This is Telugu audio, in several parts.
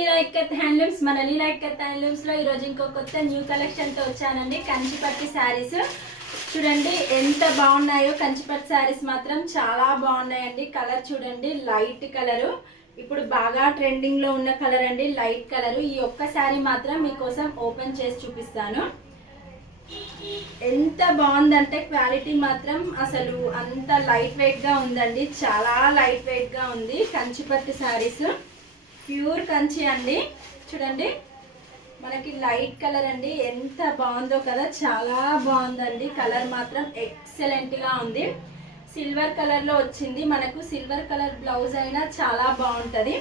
లీలా ఇక్కత్ హ్యాండ్లూమ్స్. మన లీలా ఇక్కత్ హ్యాండ్లూమ్స్ లో ఈరోజు ఇంకో కొత్త న్యూ కలెక్షన్ తో వచ్చానండి. కంచిపట్టు శారీస్ చూడండి ఎంత బాగున్నాయో. కంచిపట్టు శారీస్ మాత్రం చాలా బాగున్నాయండి. కలర్ చూడండి, లైట్ కలరు, ఇప్పుడు బాగా ట్రెండింగ్ లో ఉన్న కలర్ అండి, లైట్ కలరు. ఈ ఒక్క శారీ మాత్రం మీకోసం ఓపెన్ చేసి చూపిస్తాను. ఎంత బాగుందంటే క్వాలిటీ మాత్రం అసలు అంత లైట్ వెయిట్ గా ఉందండి, చాలా లైట్ వెయిట్ గా ఉంది. కంచిపట్టు శారీస్ ప్యూర్ కంచి అండి. చూడండి మనకి లైట్ కలర్ అండి, ఎంత బాగుందో కదా, చాలా బాగుందండి. కలర్ మాత్రం ఎక్సలెంట్ గా ఉంది. సిల్వర్ కలర్ లో వచ్చింది మనకు. సిల్వర్ కలర్ బ్లౌజ్ అయినా చాలా బాగుంటది.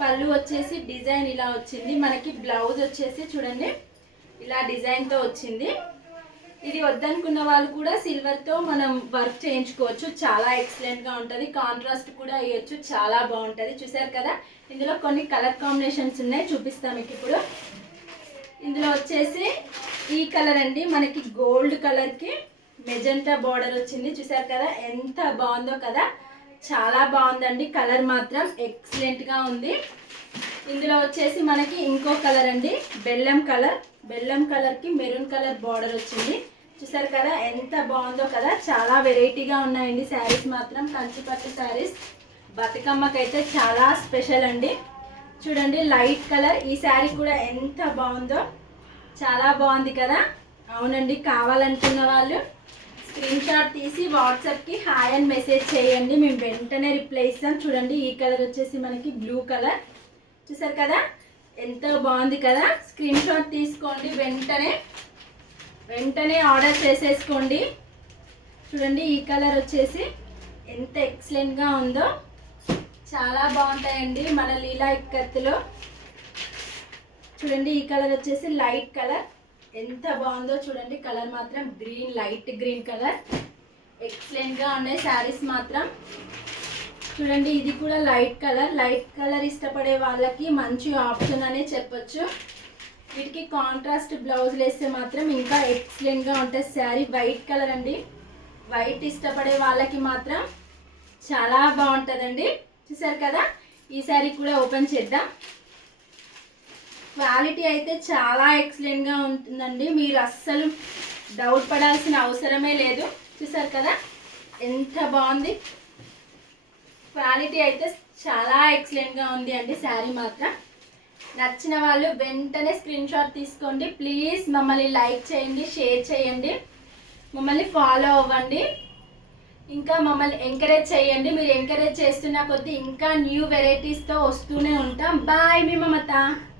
పళ్ళు వచ్చేసి డిజైన్ ఇలా వచ్చింది మనకి. బ్లౌజ్ వచ్చేసి చూడండి ఇలా డిజైన్ తో వచ్చింది. ఇది వద్దనుకున్న వాళ్ళు కూడా సిల్వర్ తో మనం వర్క్ చేయించుకోవచ్చు, చాలా ఎక్సలెంట్ గా ఉంటది. కాంట్రాస్ట్ కూడా వేయొచ్చు, చాలా బాగుంటది. చూసారు కదా, ఇందులో కొన్ని కలర్ కాంబినేషన్స్ ఉన్నాయి, చూపిస్తాం మీకు ఇప్పుడు. ఇందులో వచ్చేసి ఈ కలర్ అండి, మనకి గోల్డ్ కలర్ కి మెజెంటా బార్డర్ వచ్చింది. చూసారు కదా ఎంత బాగుందో కదా, చాలా బాగుందండి. కలర్ మాత్రం ఎక్సలెంట్ గా ఉంది. ఇందులో వచ్చేసి మనకి ఇంకో కలర్ అండి, బెల్లం కలర్. బెల్లం కలర్ కి మెరూన్ కలర్ బార్డర్ వచ్చింది. చూసారు కదా ఎంత బాగుందో కదా, చాలా వెరైటీగా ఉన్నాయండి శారీస్ మాత్రం. కంచిపట్టు శారీస్ బతుకమ్మకైతే చాలా స్పెషల్ అండి. చూడండి లైట్ కలర్. ఈ శారీ కూడా ఎంత బాగుందో, చాలా బాగుంది కదా. అవునండి, కావాలనుకున్న వాళ్ళు స్క్రీన్ షాట్ తీసి వాట్సాప్కి హాయ్ అని మెసేజ్ చేయండి, మేము వెంటనే రిప్లై ఇస్తాం. చూడండి ఈ కలర్ వచ్చేసి మనకి బ్లూ కలర్. చూసారు కదా ఎంత బాగుంది కదా. స్క్రీన్ షాట్ తీసుకోండి, వెంటనే ఆర్డర్ చేసేసుకోండి. చూడండి ఈ కలర్ వచ్చేసి ఎంత ఎక్సలెంట్గా ఉందో, చాలా బాగుంటాయండి మన లీలా ఇక్కత్తులో. చూడండి ఈ కలర్ వచ్చేసి లైట్ కలర్, ఎంత బాగుందో చూడండి. కలర్ మాత్రం గ్రీన్, లైట్ గ్రీన్ కలర్. ఎక్సలెంట్గా ఉన్నాయి శారీస్ మాత్రం. చూడండి ఇది కూడా లైట్ కలర్. లైట్ కలర్ ఇష్టపడే వాళ్ళకి మంచి ఆప్షన్ అనే చెప్పొచ్చు. వీటికి కాంట్రాస్ట్ బ్లౌజ్ వేస్తే మాత్రం ఇంకా ఎక్సలెంట్గా ఉంటుంది శారీ. వైట్ కలర్ అండి, వైట్ ఇష్టపడే వాళ్ళకి మాత్రం చాలా బాగుంటుందండి. చూసారు కదా, ఈ శారీ కూడా ఓపెన్ చేద్దాం. క్వాలిటీ అయితే చాలా ఎక్సలెంట్గా ఉంటుందండి, మీరు అస్సలు డౌట్ పడాల్సిన అవసరమే లేదు. చూసారు కదా ఎంత బాగుంది. క్వాలిటీ అయితే చాలా ఎక్సలెంట్గా ఉంది అండి శారీ మాత్రం. నచ్చిన వాళ్ళు వెంటనే స్క్రీన్ షాట్ తీసుకోండి. ప్లీజ్ మమ్మల్ని లైక్ చేయండి, షేర్ చేయండి, మమ్మల్ని ఫాలో అవ్వండి, ఇంకా మమ్మల్ని ఎంకరేజ్ చేయండి. మీరు ఎంకరేజ్ చేస్తున్న కొద్దీ ఇంకా న్యూ వెరైటీస్తో వస్తూనే ఉంటాం. బాయ్, మీ మమత.